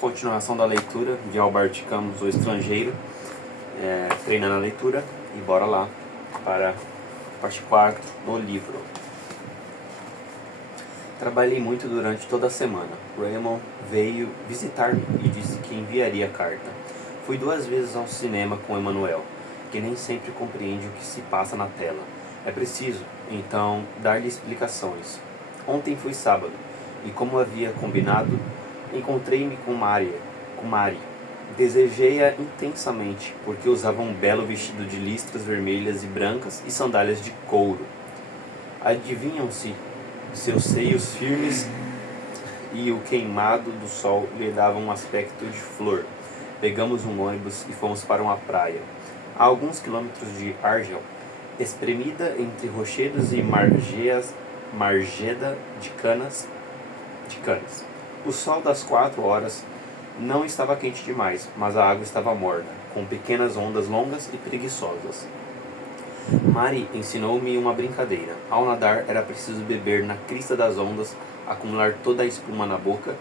Continuação da leitura de Albert Camus, O Estrangeiro, treinando a leitura, e bora lá para a parte 4 do livro. Trabalhei muito durante toda a semana. Raymond veio visitar-me e disse que enviaria carta. Fui 2 vezes ao cinema com Emmanuel, que nem sempre compreende o que se passa na tela. É preciso, então, dar-lhe explicações. Ontem foi sábado, e como havia combinado, encontrei-me com Mari. Desejei-a intensamente, porque usava um belo vestido de listras vermelhas e brancas e sandálias de couro. Adivinham-se seus seios firmes e o queimado do sol lhe davam um aspecto de flor. Pegamos um ônibus e fomos para uma praia, a alguns quilômetros de Argel, espremida entre rochedos e margeda de canas. O sol das 4 horas não estava quente demais, mas a água estava morna, com pequenas ondas longas e preguiçosas. Mari ensinou-me uma brincadeira. Ao nadar era preciso beber na crista das ondas, acumular toda a espuma na boca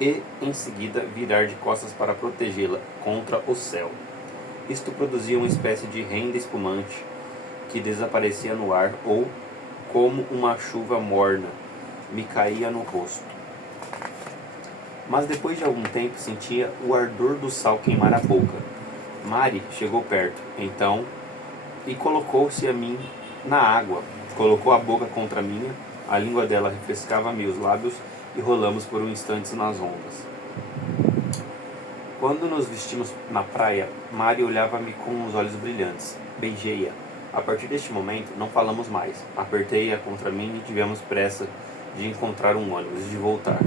e, em seguida, virar de costas para protegê-la contra o céu. Isto produzia uma espécie de renda espumante que desaparecia no ar ou, como uma chuva morna, me caía no rosto. Mas depois de algum tempo sentia o ardor do sal queimar a boca. Mari chegou perto, então, e colocou-se a mim na água. Colocou a boca contra a minha, a língua dela refrescava meus lábios e rolamos por um instante nas ondas. Quando nos vestimos na praia, Mari olhava-me com os olhos brilhantes. Beijei-a. A partir deste momento, não falamos mais. Apertei-a contra mim e tivemos pressa de encontrar um ônibus, de voltar,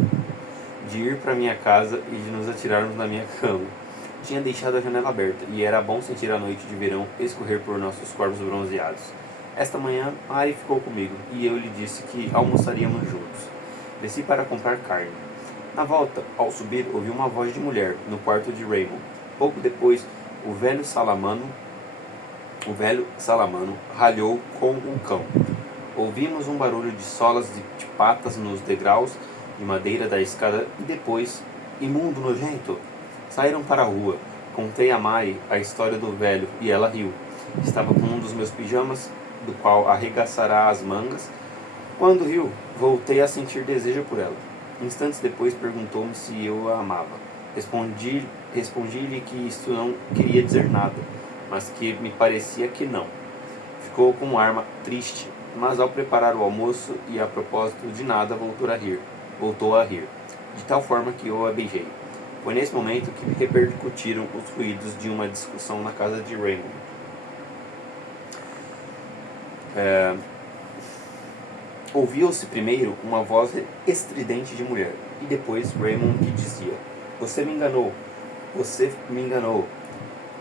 de ir para minha casa e de nos atirarmos na minha cama. Tinha deixado a janela aberta e era bom sentir a noite de verão escorrer por nossos corpos bronzeados. Esta manhã, Mari ficou comigo e eu lhe disse que almoçaríamos juntos. Desci para comprar carne. Na volta, ao subir, ouvi uma voz de mulher no quarto de Raymond. Pouco depois, o velho Salamano ralhou com um cão. Ouvimos um barulho de solas de patas nos degraus de madeira da escada e depois, imundo nojento, saíram para a rua. Contei a Mari a história do velho e ela riu. Estava com um dos meus pijamas, do qual arregaçará as mangas. Quando riu, voltei a sentir desejo por ela. Instantes depois perguntou-me se eu a amava. Respondi-lhe que isto não queria dizer nada, mas que me parecia que não. Ficou com um ar triste, mas ao preparar o almoço e a propósito de nada voltou a rir, de tal forma que eu a beijei. Foi nesse momento que repercutiram os ruídos de uma discussão na casa de Raymond. Ouviu-se primeiro uma voz estridente de mulher, e depois Raymond que dizia: Você me enganou,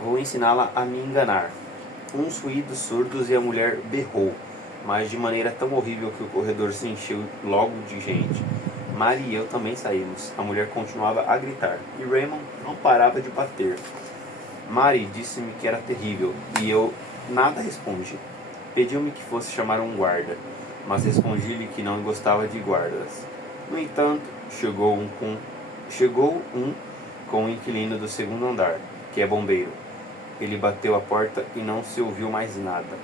vou ensiná-la a me enganar. Uns ruídos surdos e a mulher berrou, mas de maneira tão horrível que o corredor se encheu logo de gente. Mari e eu também saímos. A mulher continuava a gritar, e Raymond não parava de bater. Mari disse-me que era terrível, e eu nada respondi. Pediu-me que fosse chamar um guarda, mas respondi-lhe que não gostava de guardas. No entanto, chegou um com o inquilino do 2º andar, que é bombeiro. Ele bateu a porta e não se ouviu mais nada.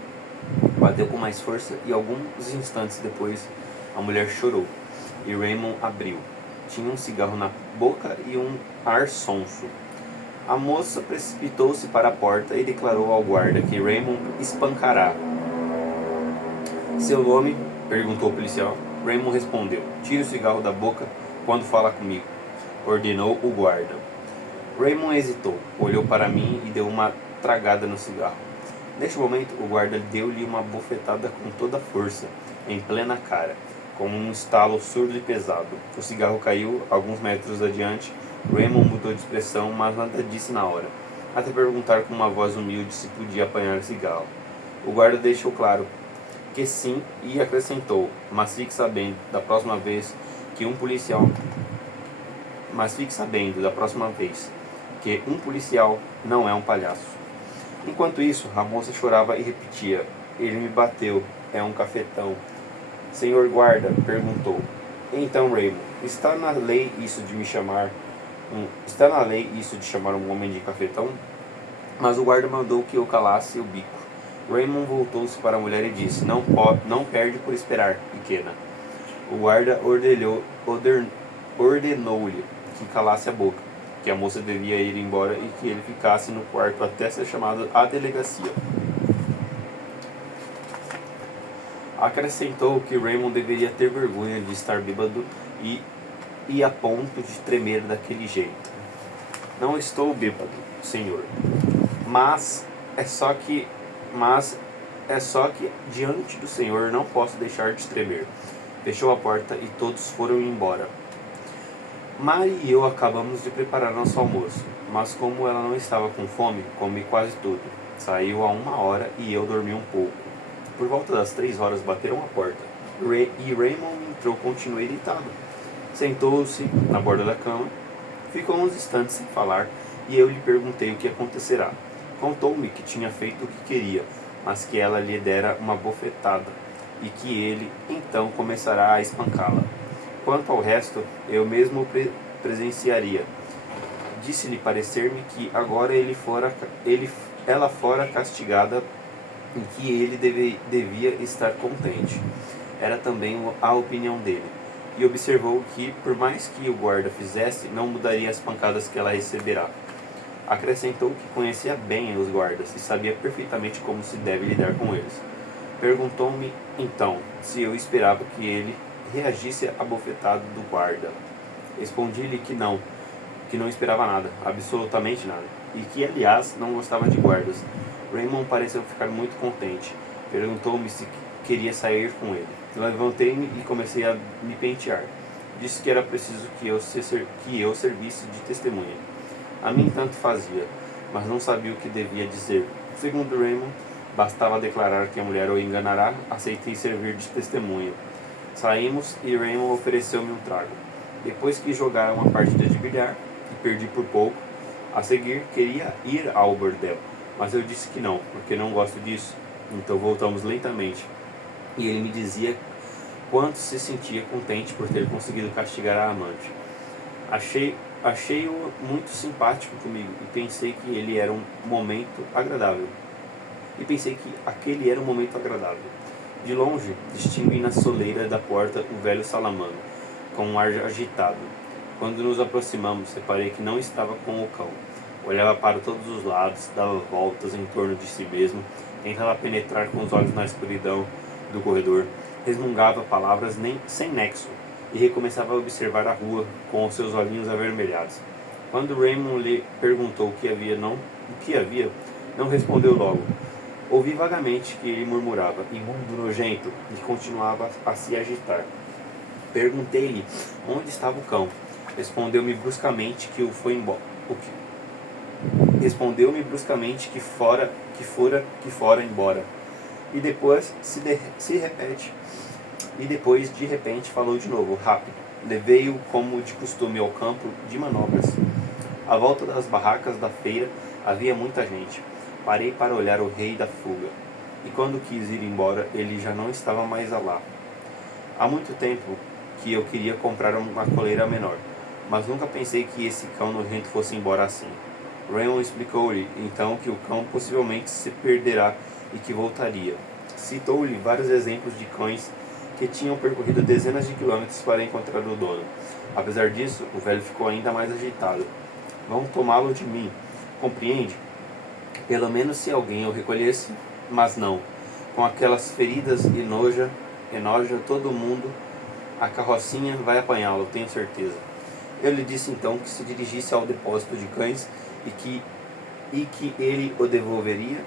Bateu com mais força e alguns instantes depois a mulher chorou. E Raymond abriu. Tinha um cigarro na boca e um ar sonso. A moça precipitou-se para a porta e declarou ao guarda que Raymond espancará. Seu nome? Perguntou o policial. Raymond respondeu. Tire o cigarro da boca quando fala comigo, ordenou o guarda. Raymond hesitou, olhou para mim e deu uma tragada no cigarro. Neste momento, o guarda deu-lhe uma bofetada com toda a força, em plena cara, com um estalo surdo e pesado. O cigarro caiu alguns metros adiante. Raymond mudou de expressão, mas nada disse na hora, até perguntar com uma voz humilde se podia apanhar o cigarro. O guarda deixou claro que sim e acrescentou: mas fique sabendo da próxima vez que um policial não é um palhaço. Enquanto isso, a moça chorava e repetia: ele me bateu, é um cafetão. Senhor guarda, perguntou. Então, Raymond, está na lei isso de me chamar Está na lei isso de chamar um homem de cafetão? Mas o guarda mandou que eu calasse o bico. Raymond voltou-se para a mulher e disse: não perde por esperar, pequena. O guarda ordenou-lhe que calasse a boca, que a moça devia ir embora e que ele ficasse no quarto até ser chamado à delegacia. Acrescentou que Raymond deveria ter vergonha de estar bêbado e a ponto de tremer daquele jeito. Não estou bêbado, senhor, mas é só que diante do senhor não posso deixar de tremer. Fechou a porta e todos foram embora. Mary e eu acabamos de preparar nosso almoço, mas como ela não estava com fome, comi quase tudo. Saiu a 1 hora e eu dormi um pouco. Por volta das 3 horas bateram a porta, e Raymond entrou continuou irritado. Sentou-se na borda da cama, ficou uns instantes sem falar, e eu lhe perguntei o que acontecerá. Contou-me que tinha feito o que queria, mas que ela lhe dera uma bofetada, e que ele, então, começará a espancá-la. Quanto ao resto, eu mesmo presenciaria. Disse-lhe parecer-me que agora ela fora castigada e que ele devia estar contente. Era também a opinião dele. E observou que, por mais que o guarda fizesse, não mudaria as pancadas que ela receberá. Acrescentou que conhecia bem os guardas e sabia perfeitamente como se deve lidar com eles. Perguntou-me, então, se eu esperava que ele reagisse à bofetada do guarda. Respondi-lhe que não esperava nada, absolutamente nada, e que, aliás, não gostava de guardas. Raymond pareceu ficar muito contente. Perguntou-me se queria sair com ele. Levantei-me e comecei a me pentear. Disse que era preciso que eu servisse de testemunha. A mim tanto fazia, mas não sabia o que devia dizer. Segundo Raymond, bastava declarar que a mulher o enganará. Aceitei servir de testemunha. Saímos e Raymond ofereceu-me um trago. Depois que jogaram uma partida de bilhar, e perdi por pouco, a seguir queria ir ao bordel, mas eu disse que não, porque não gosto disso. Então voltamos lentamente, e ele me dizia quanto se sentia contente por ter conseguido castigar a amante. Achei-o muito simpático comigo, e pensei que aquele era um momento agradável. De longe, distingui na soleira da porta o velho Salamano, com um ar agitado. Quando nos aproximamos, reparei que não estava com o cão. Olhava para todos os lados, dava voltas em torno de si mesmo, tentava penetrar com os olhos na escuridão do corredor, resmungava palavras sem nexo e recomeçava a observar a rua com os seus olhinhos avermelhados. Quando Raymond lhe perguntou o que havia, não respondeu logo. Ouvi vagamente que ele murmurava, imundo, nojento, e continuava a se agitar. Perguntei-lhe onde estava o cão. Respondeu-me bruscamente que fora embora. E depois de repente falou de novo, rápido. Levei-o como de costume ao campo de manobras. À volta das barracas da feira havia muita gente. Parei para olhar o rei da fuga, e quando quis ir embora, ele já não estava mais lá. Há muito tempo que eu queria comprar uma coleira menor, mas nunca pensei que esse cão nojento fosse embora assim. Raymond explicou-lhe, então, que o cão possivelmente se perderá e que voltaria. Citou-lhe vários exemplos de cães que tinham percorrido dezenas de quilômetros para encontrar o dono. Apesar disso, o velho ficou ainda mais agitado. Vão tomá-lo de mim, compreende? Pelo menos se alguém o recolhesse, mas não. Com aquelas feridas enoja todo mundo, a carrocinha vai apanhá-lo, tenho certeza. Eu lhe disse então que se dirigisse ao depósito de cães e que ele o devolveria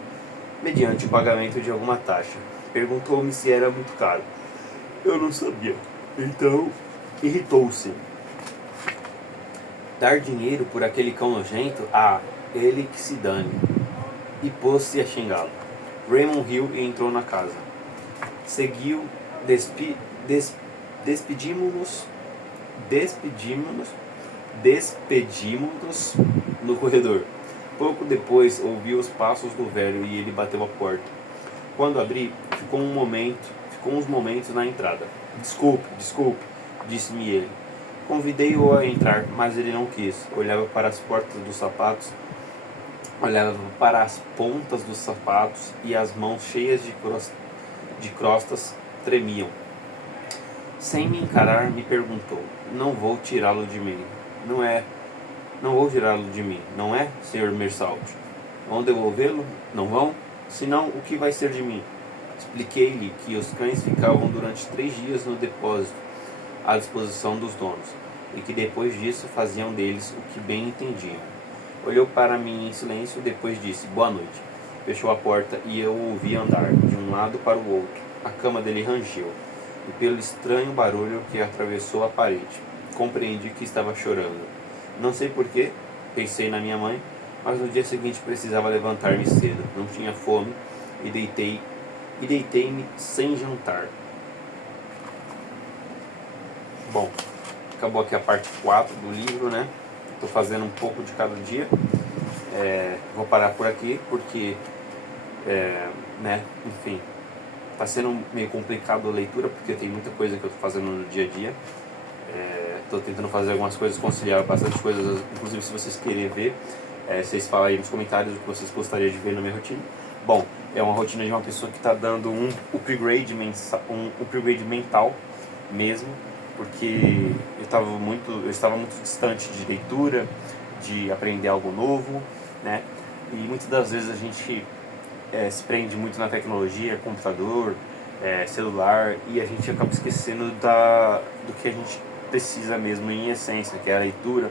mediante o pagamento de alguma taxa. Perguntou-me se era muito caro. Eu não sabia. Então, irritou-se. Dar dinheiro por aquele cão nojento? Ah, ele que se dane. E pôs-se a xingá-lo. Raymond riu e entrou na casa. Seguiu, despedimos-nos no corredor. Pouco depois ouvi os passos do velho e ele bateu a porta. Quando abri, ficou uns momentos na entrada. Desculpe, disse-me ele. Convidei-o a entrar, mas ele não quis. Olhava para as portas dos sapatos, olhava para as pontas dos sapatos e as mãos cheias de crostas tremiam. Sem me encarar, me perguntou: Não vou tirá-lo de mim. Não vou tirá-lo de mim, não é, Sr. Mersalt? Vão devolvê-lo? Não vão? Senão, o que vai ser de mim? Expliquei-lhe que os cães ficavam durante 3 dias no depósito, à disposição dos donos, e que depois disso faziam deles o que bem entendiam. Olhou para mim em silêncio, depois disse: Boa noite. Fechou a porta e eu o ouvi andar de um lado para o outro. A cama dele rangeu, e pelo estranho barulho que atravessou a parede, compreendi que estava chorando. Não sei porquê, pensei na minha mãe, mas no dia seguinte precisava levantar-me cedo. Não tinha fome e deitei-me sem jantar. Bom, acabou aqui a parte 4 do livro, né? Estou fazendo um pouco de cada dia. Vou parar por aqui porque, né? Enfim, está sendo meio complicado a leitura porque tem muita coisa que eu estou fazendo no dia a dia. Estou tentando fazer algumas coisas, conciliar bastante coisas, inclusive se vocês querem ver, vocês falam aí nos comentários o que vocês gostariam de ver na minha rotina. Bom, é uma rotina de uma pessoa que está dando um upgrade mental mesmo, porque eu estava muito distante de leitura, de aprender algo novo, né? E muitas das vezes a gente se prende muito na tecnologia, computador, celular, e a gente acaba esquecendo do que a gente precisa mesmo em essência, que é a leitura.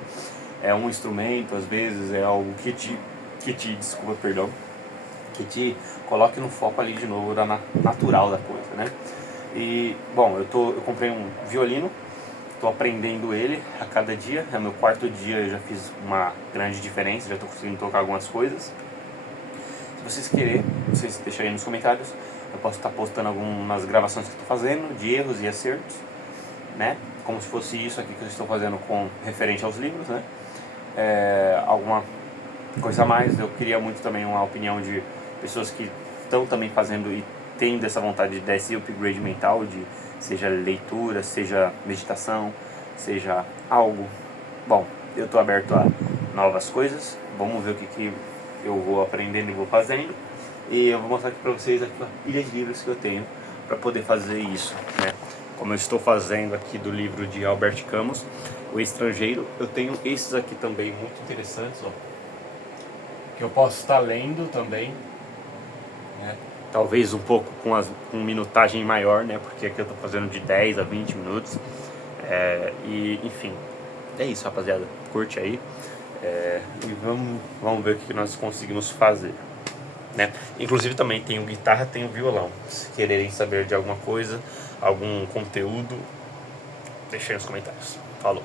É um instrumento, às vezes, é algo que te coloque no foco ali de novo da natural da coisa, né? E, bom, eu comprei um violino, estou aprendendo ele a cada dia. É meu 4º dia, eu já fiz uma grande diferença, já estou conseguindo tocar algumas coisas. Se vocês querem, vocês deixarem aí nos comentários. Eu posso estar postando algumas gravações que eu estou fazendo, de erros e acertos, né? Como se fosse isso aqui que eu estou fazendo referente aos livros, né? Alguma coisa a mais. Eu queria muito também uma opinião de pessoas que estão também fazendo e tendo essa vontade de dar esse upgrade mental, seja leitura, seja meditação, seja algo. Bom, eu estou aberto a novas coisas. Vamos ver o que eu vou aprendendo e vou fazendo. E eu vou mostrar aqui para vocês aqui a pilha de livros que eu tenho para poder fazer isso, né? Como eu estou fazendo aqui do livro de Albert Camus, O Estrangeiro, eu tenho esses aqui também muito interessantes, ó, que eu posso estar lendo também, né? Talvez um pouco com minutagem maior, né? Porque aqui eu estou fazendo de 10 a 20 minutos. E enfim, é isso, rapaziada. Curte aí. E vamos ver o que nós conseguimos fazer, né? Inclusive também tenho guitarra, tenho violão. Se quererem saber de alguma coisa, algum conteúdo, deixem nos comentários. Falou!